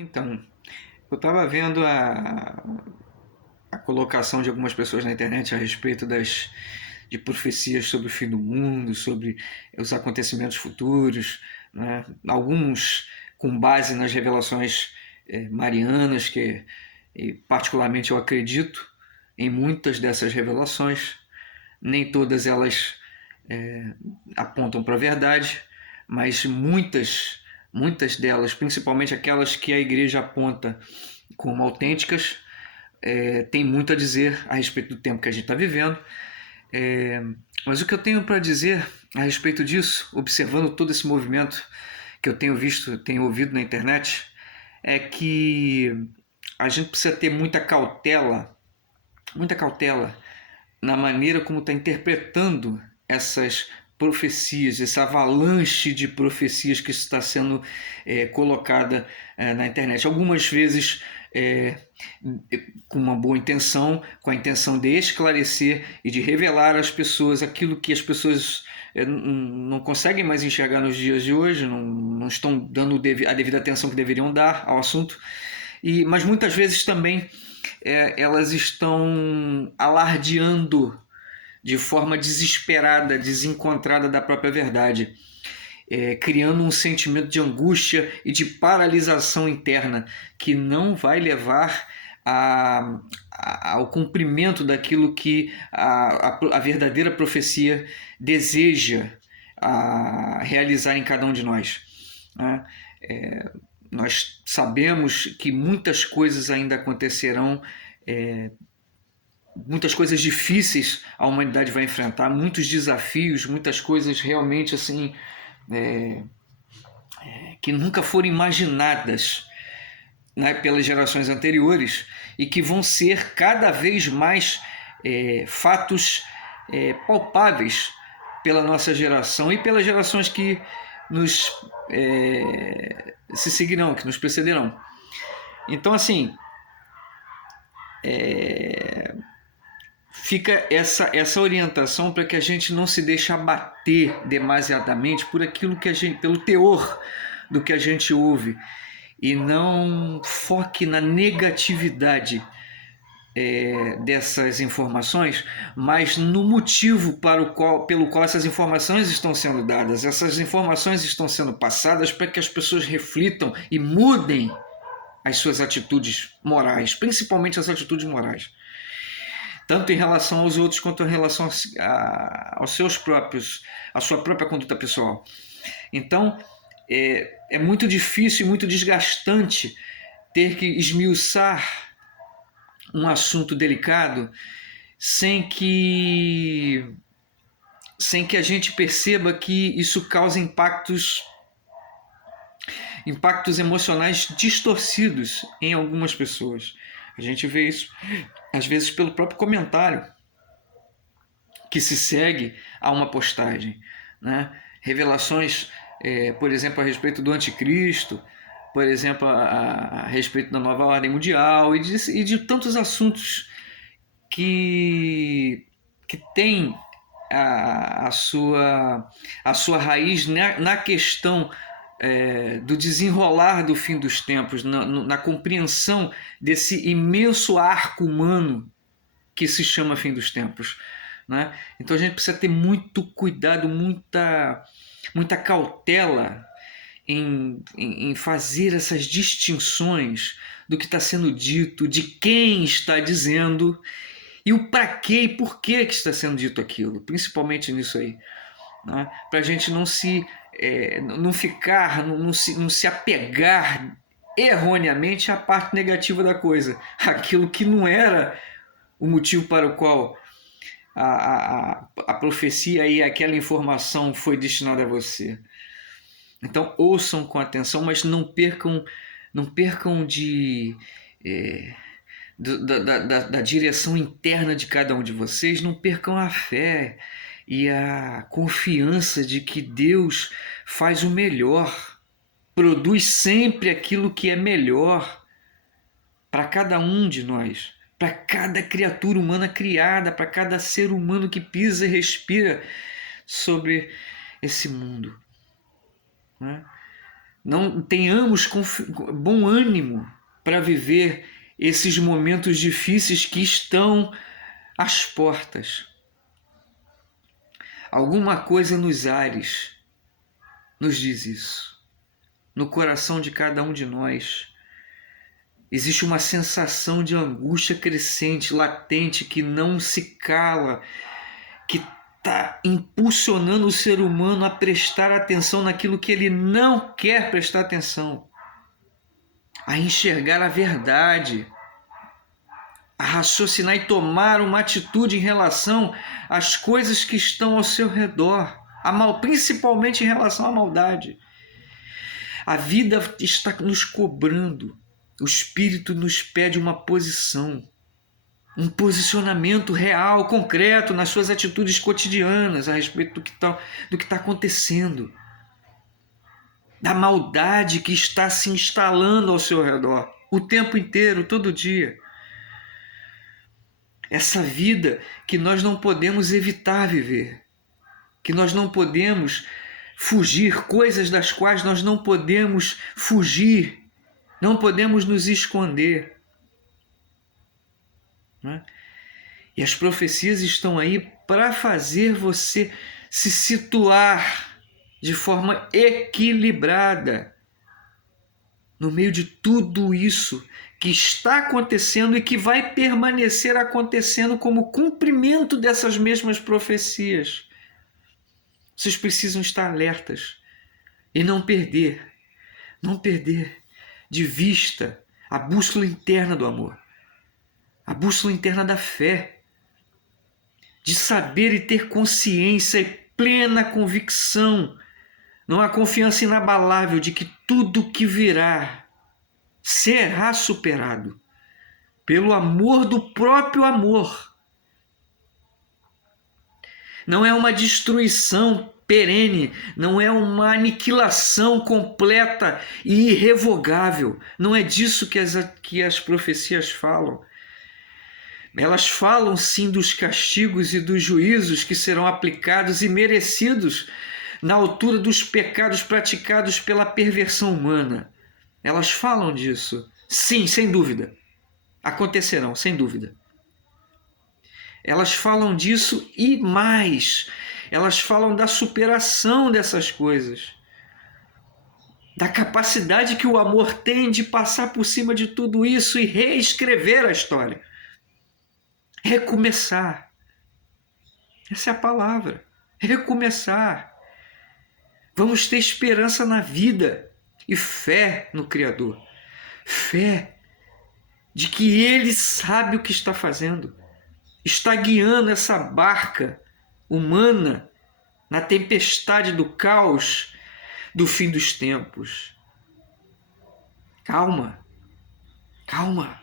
Então, eu estava vendo a colocação de algumas pessoas na internet a respeito de profecias sobre o fim do mundo, sobre os acontecimentos futuros, né? Alguns com base nas revelações marianas, particularmente eu acredito em muitas dessas revelações. Nem todas elas apontam para a verdade, mas muitas delas, principalmente aquelas que a igreja aponta como autênticas, tem muito a dizer a respeito do tempo que a gente está vivendo. Mas o que eu tenho para dizer a respeito disso, observando todo esse movimento que eu tenho visto, tenho ouvido na internet, é que a gente precisa ter muita cautela na maneira como está interpretando essas profecias, essa avalanche de profecias que está sendo colocada na internet. Algumas vezes com uma boa intenção, com a intenção de esclarecer e de revelar às pessoas aquilo que as pessoas não conseguem mais enxergar nos dias de hoje, não estão dando a devida atenção que deveriam dar ao assunto. Mas muitas vezes também elas estão alardeando de forma desesperada, desencontrada da própria verdade, criando um sentimento de angústia e de paralisação interna que não vai levar ao cumprimento daquilo que a verdadeira profecia deseja realizar em cada um de nós, né? Nós sabemos que muitas coisas ainda acontecerão, muitas coisas difíceis a humanidade vai enfrentar, muitos desafios, muitas coisas realmente assim que nunca foram imaginadas, né, pelas gerações anteriores e que vão ser cada vez mais fatos palpáveis pela nossa geração e pelas gerações que nos se seguirão, que nos precederão. Então, assim, fica essa orientação para que a gente não se deixe abater demasiadamente por aquilo que a gente, pelo teor do que a gente ouve, e não foque na negatividade dessas informações, mas no motivo pelo qual essas informações estão sendo dadas. Essas informações estão sendo passadas para que as pessoas reflitam e mudem as suas atitudes morais, principalmente as atitudes morais, tanto em relação aos outros quanto em relação aos seus próprios, à sua própria conduta pessoal. Então, é muito difícil e muito desgastante ter que esmiuçar um assunto delicado sem que a gente perceba que isso causa impactos emocionais distorcidos em algumas pessoas. A gente vê isso às vezes pelo próprio comentário que se segue a uma postagem, né? Revelações, por exemplo, a respeito do anticristo, por exemplo, a respeito da nova ordem mundial e de tantos assuntos que tem a sua raiz na questão do desenrolar do fim dos tempos, na compreensão desse imenso arco humano que se chama fim dos tempos, né? Então a gente precisa ter muito cuidado, muita cautela em fazer essas distinções do que está sendo dito, de quem está dizendo e o para quê e por que está sendo dito aquilo, principalmente nisso aí, né? Para a gente não se apegar erroneamente à parte negativa da coisa, aquilo que não era o motivo para o qual a profecia e aquela informação foi destinada a você. Então ouçam com atenção, mas não percam da direção interna de cada um de vocês, não percam a fé e a confiança de que Deus faz o melhor, produz sempre aquilo que é melhor para cada um de nós, para cada criatura humana criada, para cada ser humano que pisa e respira sobre esse mundo, né? Não tenhamos bom ânimo para viver esses momentos difíceis que estão às portas. Alguma coisa nos ares nos diz isso. No coração de cada um de nós existe uma sensação de angústia crescente, latente, que não se cala, que está impulsionando o ser humano a prestar atenção naquilo que ele não quer prestar atenção, a enxergar a verdade, a raciocinar e tomar uma atitude em relação às coisas que estão ao seu redor, principalmente em relação à maldade. A vida está nos cobrando, o Espírito nos pede uma posição, um posicionamento real, concreto nas suas atitudes cotidianas a respeito do que está acontecendo, da maldade que está se instalando ao seu redor, o tempo inteiro, todo dia. Essa vida que nós não podemos evitar viver, que nós não podemos fugir, coisas das quais nós não podemos fugir, não podemos nos esconder. Né? E as profecias estão aí para fazer você se situar de forma equilibrada no meio de tudo isso que está acontecendo e que vai permanecer acontecendo como cumprimento dessas mesmas profecias. Vocês precisam estar alertas e não perder de vista a bússola interna do amor, a bússola interna da fé, de saber e ter consciência e plena convicção, não há confiança inabalável de que tudo que virá será superado pelo amor do próprio amor. Não é uma destruição perene, não é uma aniquilação completa e irrevogável. Não é disso que as profecias falam. Elas falam sim dos castigos e dos juízos que serão aplicados e merecidos na altura dos pecados praticados pela perversão humana. Elas falam disso. Sim, sem dúvida. Acontecerão, sem dúvida. Elas falam disso e mais. Elas falam da superação dessas coisas. Da capacidade que o amor tem de passar por cima de tudo isso e reescrever a história. Recomeçar. Essa é a palavra. Recomeçar. Vamos ter esperança na vida e fé no Criador. Fé de que Ele sabe o que está fazendo. Está guiando essa barca humana na tempestade do caos do fim dos tempos. Calma. Calma.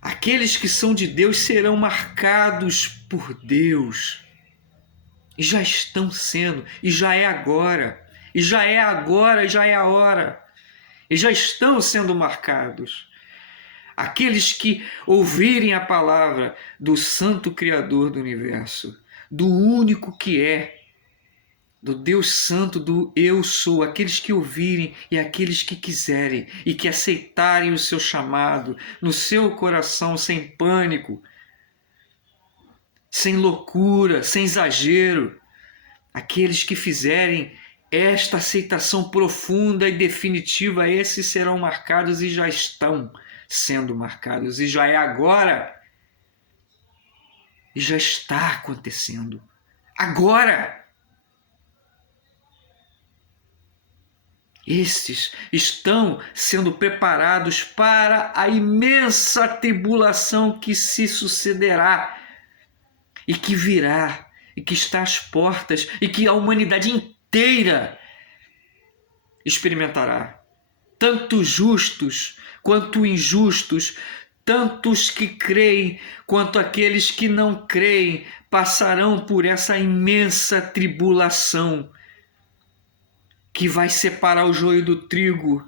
Aqueles que são de Deus serão marcados por Deus. E já estão sendo, e já é agora, e já é agora, e já é a hora. E já estão sendo marcados. Aqueles que ouvirem a palavra do Santo Criador do Universo, do único que é, do Deus Santo, do Eu Sou, aqueles que ouvirem e aqueles que quiserem e que aceitarem o seu chamado no seu coração, sem pânico, sem loucura, sem exagero, aqueles que fizerem esta aceitação profunda e definitiva, esses serão marcados e já estão sendo marcados, e já é agora, e já está acontecendo, agora. Estes estão sendo preparados para a imensa tribulação que se sucederá e que virá e que está às portas e que a humanidade inteira experimentará. Tanto justos quanto injustos, tantos que creem quanto aqueles que não creem, passarão por essa imensa tribulação que vai separar o joio do trigo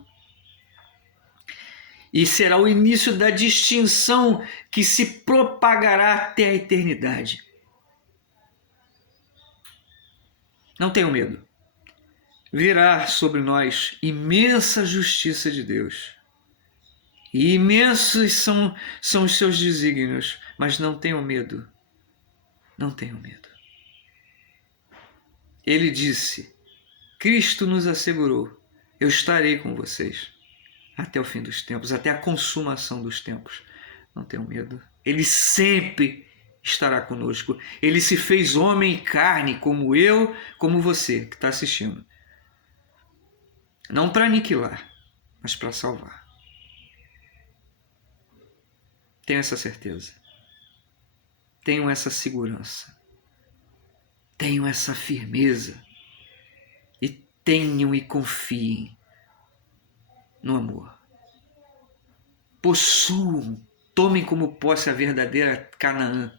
e será o início da distinção que se propagará até a eternidade. Não tenham medo. virá sobre nós imensa justiça de Deus. E imensos são os seus desígnios, mas não tenham medo. Não tenham medo. Ele disse, Cristo nos assegurou, eu estarei com vocês até o fim dos tempos, até a consumação dos tempos. Não tenham medo. Ele sempre estará conosco. Ele se fez homem e carne, como eu, como você que está assistindo. Não para aniquilar, mas para salvar. Tenho essa certeza. Tenho essa segurança. Tenho essa firmeza. E tenham e confiem no amor. Possuam, tomem como posse a verdadeira Canaã,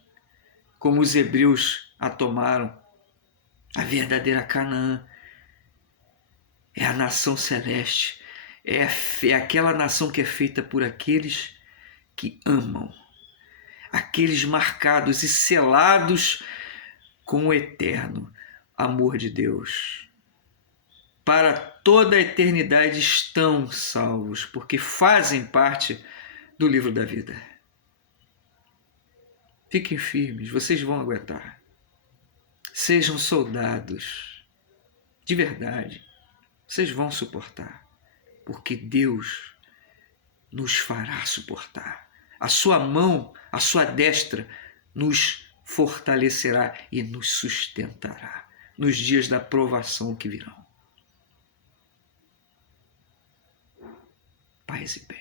como os hebreus a tomaram. A verdadeira Canaã é a nação celeste, é aquela nação que é feita por aqueles que amam, aqueles marcados e selados com o eterno amor de Deus. Para toda a eternidade estão salvos, porque fazem parte do livro da vida. Fiquem firmes, vocês vão aguentar. Sejam soldados de verdade. Vocês vão suportar, porque Deus nos fará suportar. A sua mão, a sua destra, nos fortalecerá e nos sustentará nos dias da provação que virão. Paz e bem.